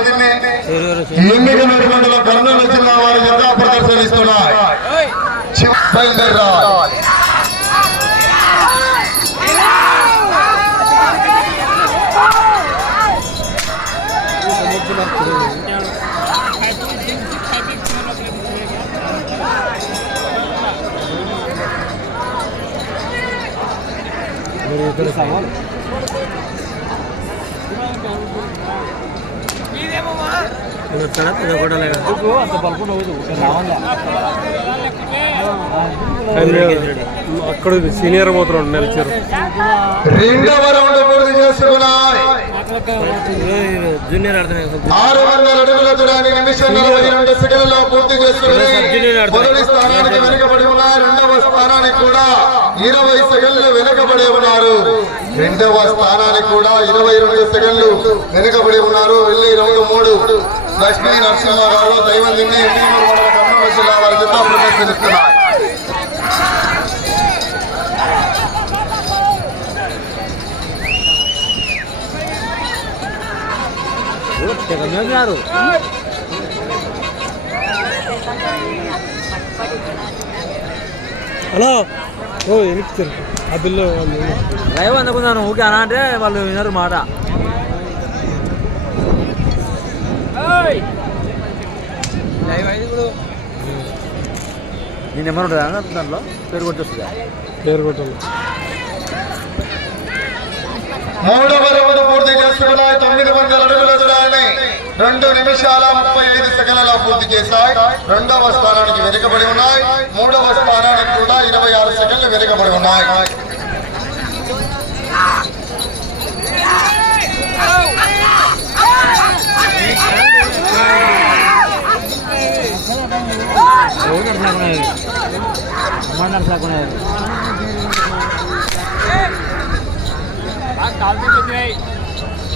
దైవంతిని ఎమ్మిగనూరు మండలం కర్నూలు జిల్లా వారి జత ప్రదర్శనిస్తున్నాయి అక్కడ సీనియర్ పోతున్నాడు నిలిచారు. రెండవ రౌండ్ పూర్తి చేసుకున్నాయి. జూనియర్ ఆరు వందల అడుగుల దూరాన్ని నిమిషం నలభై రెండు సెకండ్లలో పూర్తి చేసుకుని మొదటి స్థానానికి వెనుకబడి ఉన్నాయి రెండవ స్థానానికి కూడా ఇరవై సెకండ్లు వెనుకబడి ఉన్నారు. రెండవ స్థానానికి కూడా ఇరవై రెండు సెకండ్లు వెనుకబడి ఉన్నారు. వెళ్ళి రౌండ్ మూడు. లక్ష్మీ నరసింహారావు దైవం నిన్నే ఎన్నికలు మండల కర్నూలు జిల్లా వారి జత ప్రదర్శనిస్తున్నారు ఉన్నారు హలో. ఓ ఎనికిచ్చారు ఆ బిల్లు వాళ్ళు. లైవ్ అందుకున్నాను ఊకే అలా అంటే వాళ్ళు వినరు మాట. నీ నెంబర్ ఉంటుంది దాంట్లో పేరు కొట్టేస్తుందా పేరు కొట్టాలి మూడవ రౌండ్ పూర్తి చేసుకున్నాయి. తొమ్మిది వందల అడుగుల దూరాన్ని. రెండు నిమిషాల ముప్పై ఐదు సెకండ్లలో పూర్తి చేశాయి. రెండవ స్థానానికి వెనుకబడి ఉన్నాయి. మూడవ స్థానానికి కూడా ఇరవై ఆరు సెకండ్లు వెనుకబడి ఉన్నాయి. ఎవరు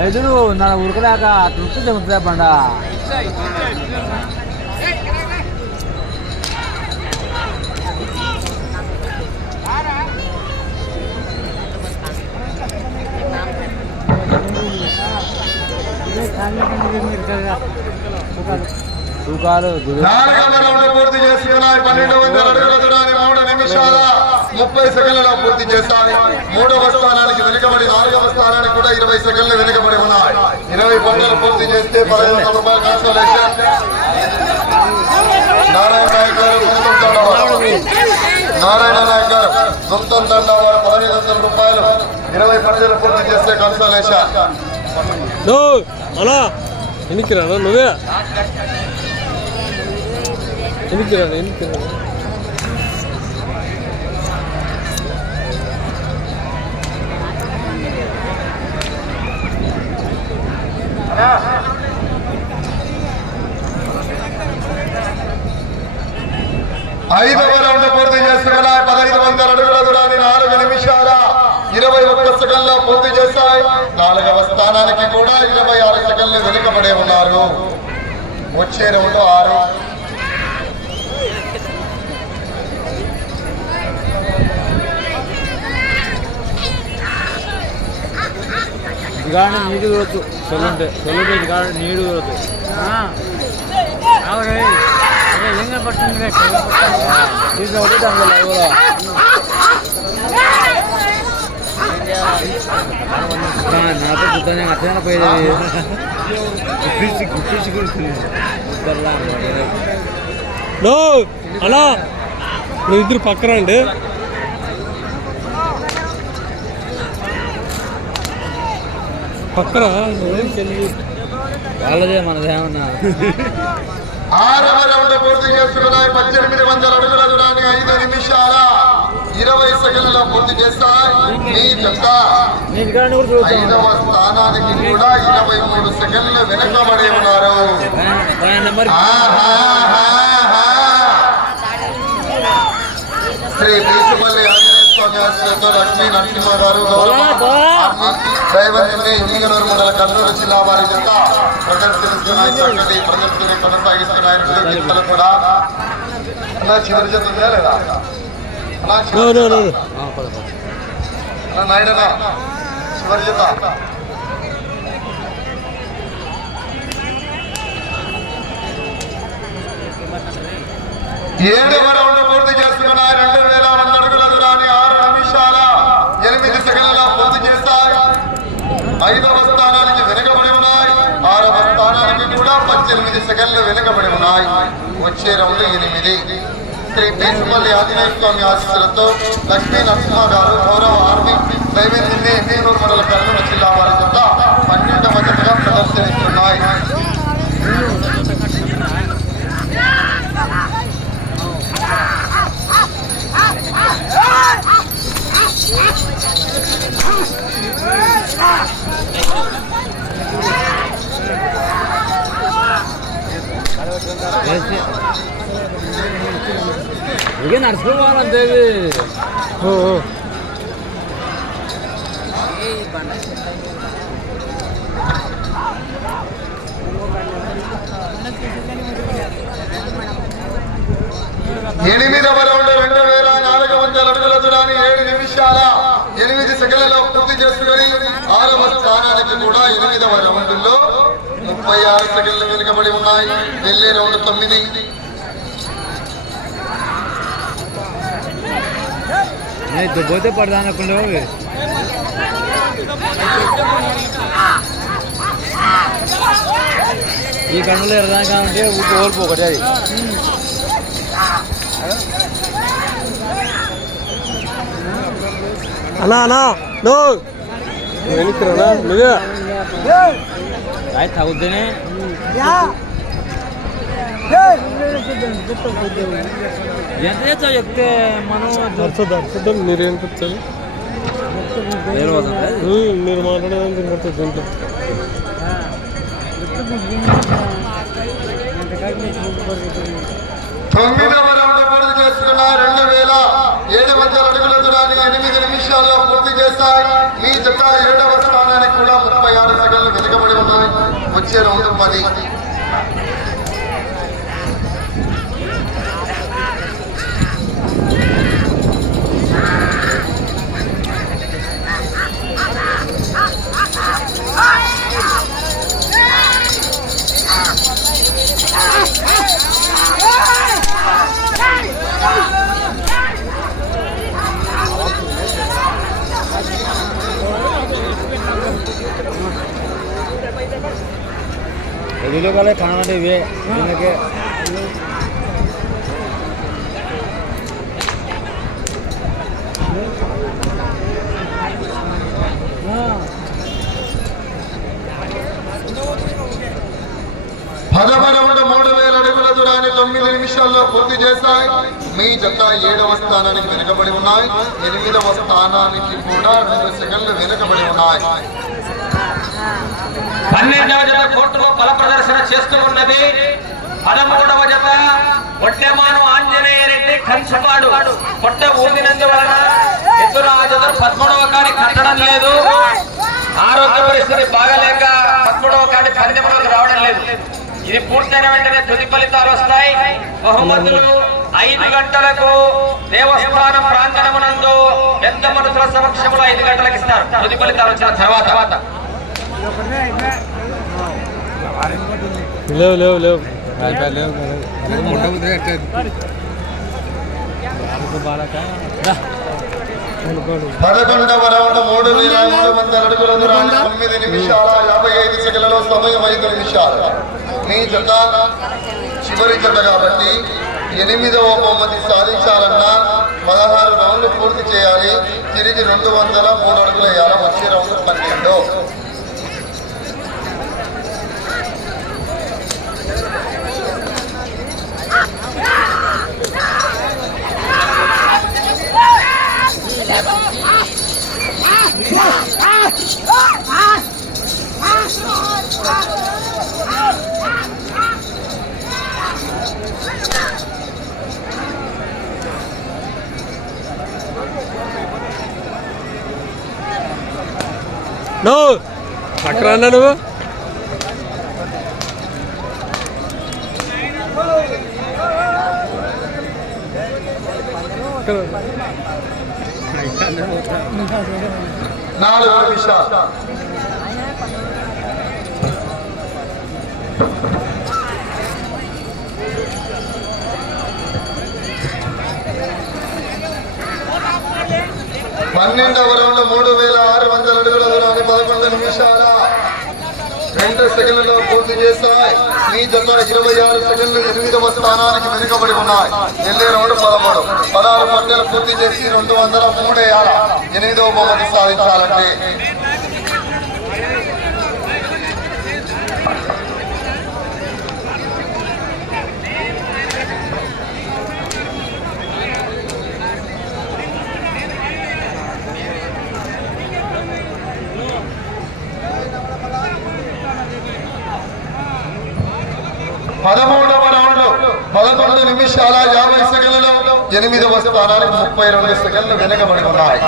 ఐదు నా ఉరకలేక అట్లా ఉంటుంది ఉంటుంది తూకాలు పూర్తి చేసుకున్నాయి పన్నెండు వందల అడుగుల దూరాన్ని మూడు నిమిషాల ముప్పై సెకండ్లలో పూర్తి చేస్తాయి మూడవ స్థానానికి వెనుకబడి నాలుగవ స్థానానికి కూడా ఇరవై సెకండ్లు వెనుకబడి ఉన్నాయి. ఇరవై పంటలు పూర్తి చేస్తే పదహైదు వందల రూపాయల నారాయణ నాయక్ గారు నారాయణ నాయక్ గారు సొంతం తండవారు పదహైదు వందల రూపాయలు ఇరవై పంటలు పూర్తి చేస్తే కన్సలేషన్ నో అలా ఎనికిరానా నువ్వే ఎనికిరాను ఎనికిరాను ఐదవ రౌండ్ పూర్తి చేసుకున్నాయి పదహైదు వందల అడుగుల దూరాన్ని నాలుగు నిమిషాల ఇరవై సెకండ్లో పూర్తి చేశాయి. నాలుగవ స్థానానికి కూడా ఇరవై ఆరు సెకండ్లు వెనుకబడే ఉన్నారు. వచ్చే రౌండ్ ఆరు. కూడదు ఇదిగానే నీడు నాతో గుర్తానే అట్లనే పోయేది గుప్పించి గుప్పించి అలా. నువ్వు ఇద్దరు పక్కన అండి పక్కన. వాళ్ళదే మనదేమన్నా ఆరవ రౌండ్ పూర్తి చేసుకున్నాయి పద్దెనిమిది వందల అడుగుల దూరాన్ని ఐదు నిమిషాల ఇరవై సెకండ్లలో పూర్తి చేస్తాయి మీ కూడా చూద్దాం ఐదవ స్థానానికి కూడా ఇరవై మూడు సెకండ్లు వెనుకబడి ఉన్నారు. శ్రీ బీచుపల్లి లక్ష్మీ నరసింహ గారు దైవజ్ఞని ఇంగినూరు మండల కర్నూలు జిల్లా వారి జత ప్రదర్శిస్తున్నాయి చక్కటి ప్రదర్శన కొనసాగిస్తున్నాయి. కూడా. చివరి జత లేదా? నాయుడనా చివరి పూర్తి చేస్తున్న రెండు వేల వంద అడుగుల దూరాన్ని ఆరు నిమిషాల ఎనిమిది సెకండ్ల పూర్తి చేశారు ఐదవ స్థానానికి వెనుకబడి ఉన్నాయి. ఆరవ స్థానానికి కూడా పద్దెనిమిది సెకండ్లు వెనుకబడి ఉన్నాయి. వచ్చే రౌండ్ ఎనిమిది. శ్రీ బీసుపల్లి ఆంజనేయ స్వామి ఆశీస్సులతో లక్ష్మీ నరసింహ గారు గౌరవ ఆర్మీ దైవేంద్రుని ఎమ్మెనూరు మండల కర్నూలు జిల్లా వారి చెత్త పన్నెండవ జతగా ప్రదర్శనిస్తున్నాయి ఇక నడుచుకోవాలంతే ఇది. ఓ, ఎనిమిదవ రౌండ్ రెండు వేల నాలుగు వందల అడుగుల దూరాన్ని ఏడు నిమిషాల ఎనిమిది సెకండ్లలో పూర్తి చేసుకుని ఆరవ స్థానానికి కూడా ఎనిమిదవ రౌండ్లో ముప్పై ఆరు సెకండ్లు వెనుకబడి ఉన్నాయి. వెళ్ళే రౌండ్ తొమ్మిది. నేను దుబ్బోతే పడదాను అనుకుంటే ఈ కన్నులు ఎరదాని కావాలంటే ఊరికి ఓర్పు ఒకటి అది. అన్నా అన్నా నో. వెనక్కి రానా నువ్వే. అది తగ్గుతూనే ఎంత చేస్తావు? చెప్తే మనం దర్శ దర్శనం మీరేం మాట్లాడేదానికి ఇంకొక దీంట్లో. తొమ్మిదవ రౌండ్ పూర్తి చేసుకున్న రెండు వేల ఏడు వందల అడుగుల దూరాన్ని ఎనిమిది నిమిషాల్లో పూర్తి చేస్తాయి మీ జత ఏడవ స్థానానికి కూడా ముప్పై ఆరు సెకండ్లు వెనుకబడి ఉన్నాయి. వచ్చే రౌండ్ పది. తొమ్మిది పూర్తి చేశాయి. మీ జత ఏడవ స్థానానికి వెనుకబడి ఉన్నాయి. ఎనిమిదవ స్థానానికి కూడా రెండు సెకండ్లు వెనుకబడి ఉన్నాయి. పన్నెండవ జత కోర్టులో బల ప్రదర్శన చేస్తూ ఉన్నది. పదమూడవ జత పొట్టెమాను ఆంజనేయ రెడ్డి కంచపాడు. పొట్ట ఊదినందువలన ఇద్దరు ఆ జత పదమూడవ కాడి కట్టడం లేదు. ఆరోగ్య పరిస్థితి బాగలేక పదమూడవ కాడి పందెంలోకి రావడం లేదు. ఇది పూర్తయిన వెంటనే తుది ఫలితాలు వస్తాయి. బహుమతులు ఐదు గంటలకు దేవస్థానం ప్రాంగణమునందు పెద్ద మనుషుల సమక్షంలో ఐదు గంటలకు ఇస్తారు. తుది ఫలితాలు వచ్చిన తర్వాత. లేవు లేవు లేవు. పదకొండవ రౌండ్ మూడు వేల మూడు వందల అడుగుల దూరాన్ని తొమ్మిది నిమిషాల యాభై ఐదు సెకండ్లలో సమయం ఐదు నిమిషాలు. మీ జత చివరి జత కాబట్టి ఎనిమిదవ బహుమతి సాధించాలన్నా పదహారు రౌండ్లు పూర్తి చేయాలి. తిరిగి రెండు వందల మూడు అడుగులు వేయాలి వచ్చే రౌండ్ పన్నెండు. ఎవరన్నా నువ్వు నాలుగు నిమిషాలు పన్నెండవ రౌండ్ మూడు వేల ఆరు వందల అడుగుల దూరాన్ని పదకొండు నిమిషాల రెండు సెకండ్లలో పూర్తి చేస్తాయి. ఈ జత ఇరవై ఆరు సెకండ్లు ఎనిమిదవ స్థానానికి వెనుకబడి ఉన్నాయి. వెళ్ళే రౌండ్ పదమూడు. పదహారు పట్టెలు పూర్తి చేసి రెండు వందల మూడు మూడేయాల ఎనిమిదవ బహుమతి సాధించాలంటే పదమూడవ రౌండ్ పదకొండు నిమిషాల యాభై సెకండ్లలో ఎనిమిదవ స్థానానికి ముప్పై రెండు సెకండ్లు వెనకబడి ఉన్నాయి.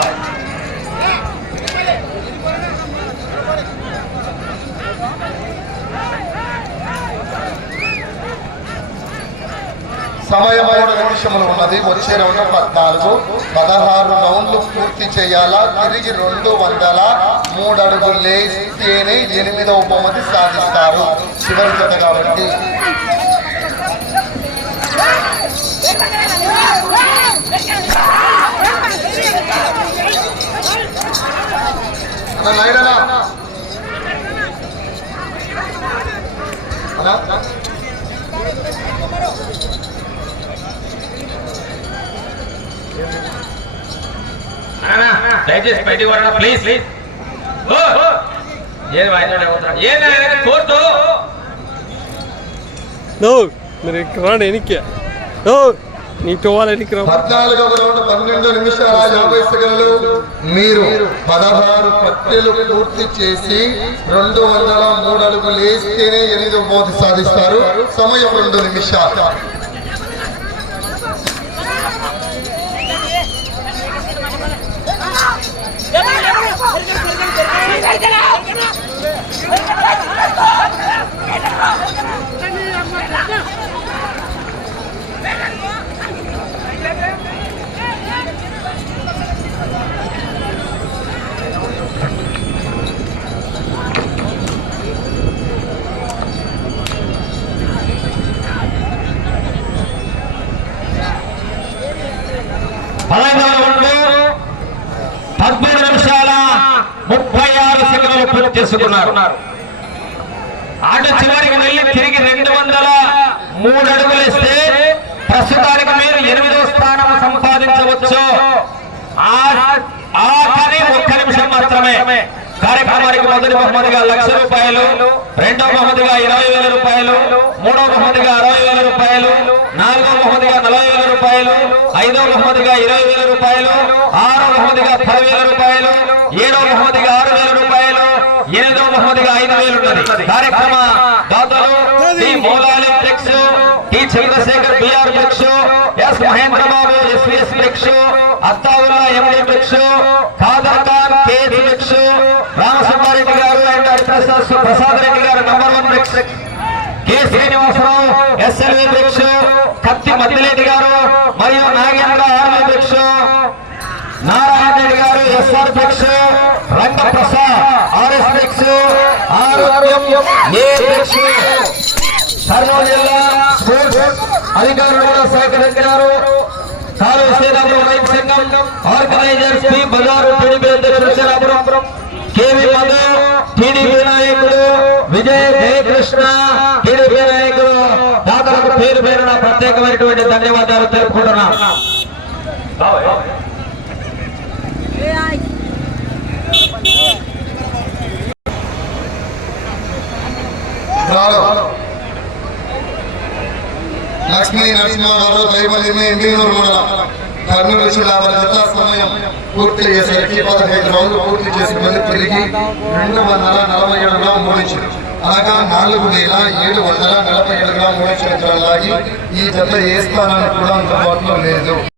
సమయం మూడు నిమిషములు ఉన్నది. వచ్చే రెండు పద్నాలుగు. పదహారు రౌండ్లు పూర్తి చేయాలా? తిరిగి రెండు వందల మూడు అడుగులు లేస్తేనే ఎనిమిదవ బహుమతి సాధిస్తారు. చివరి జత కాబట్టి. అన్న, దయచేసి బయటికి ప్లీజ్ ప్లీజ్ కోర్టు? మీరు రాండి నో పద్నాలుగవ రౌండ్ పన్నెండు నిమిషాల యాభై సెకండ్లు. మీరు పదహారు పట్టెలు పూర్తి చేసి రెండు వందల మూడు అడుగులు వేస్తేనే ఎనిమిది మోది సాధిస్తారు. సమయం రెండు నిమిషాలు పదహైదవ రౌండ్ పదమూడు నిమిషాల ముప్పై ఆరు సెకండ్లు పూర్తి చేసుకున్నారు. అటు చివరికి వెళ్ళి తిరిగి రెండు వందల మూడు అడుగులు ఇస్తే ప్రస్తుతానికి మీరు ఎనిమిదో స్థానం సంపాదించవచ్చు. ఆఖరి ఒక్క నిమిషం మాత్రమే. కార్యక్రమానికి మొదటి బహుమతిగా లక్ష రూపాయలు రెండో బహుమతిగా ఇరవై వేల రూపాయలు మూడో బహుమతిగా అరవై వేల రూపాయలు నాలుగో బహుమతిగా నలభై వేల రూపాయలు ఐదో బహుమతిగా ఇరవై వేల రూపాయలు ఆరో బహుమతిగా పదివేల రూపాయలు ఏడో బహుమతి ఎనిమిదో ఐదు వేలు ఉన్నది. కార్యక్రమ దాతలు T T Chandrasekhar BR bricks S Mahendra Babu SVS Attaullah MD bricks Khader Khan K bricks Ramasubbareddy garu and Prasad Reddy garu number one bricks K Srinivasarao SLV bricks Katti Maddireddy garu మరియు Nagendra army bricks Narayana Reddy garu SR bricks Rangaprasad ఆరోగ్యం కర్నూలు జిల్లా sports అధికారులు కూడా సహకరించారు కాలు శ్రీరాములు రైతు సంఘం organisers P Bazaru TDP Madhu TDP నాయకుడు విజయ్ జయకృష్ణ టీడీపీ నాయకుడు దాతలకు పేరు పేరున ప్రత్యేకమైనటువంటి ధన్యవాదాలు తెలుపుకుంటున్నాం రాడు కర్నూలు జిల్లా సమయం పూర్తి పదహైదు రోజులు పూర్తి చేసి మళ్ళీ తిరిగి రెండు వందల నలభై ఏడు మూడించారు అనగా నాలుగు వేల ఏడు వందల నలభై ఏడుగా మూడించిన ఈ జత ఏ స్థానానికి కూడా అందుబాటులో లేదు.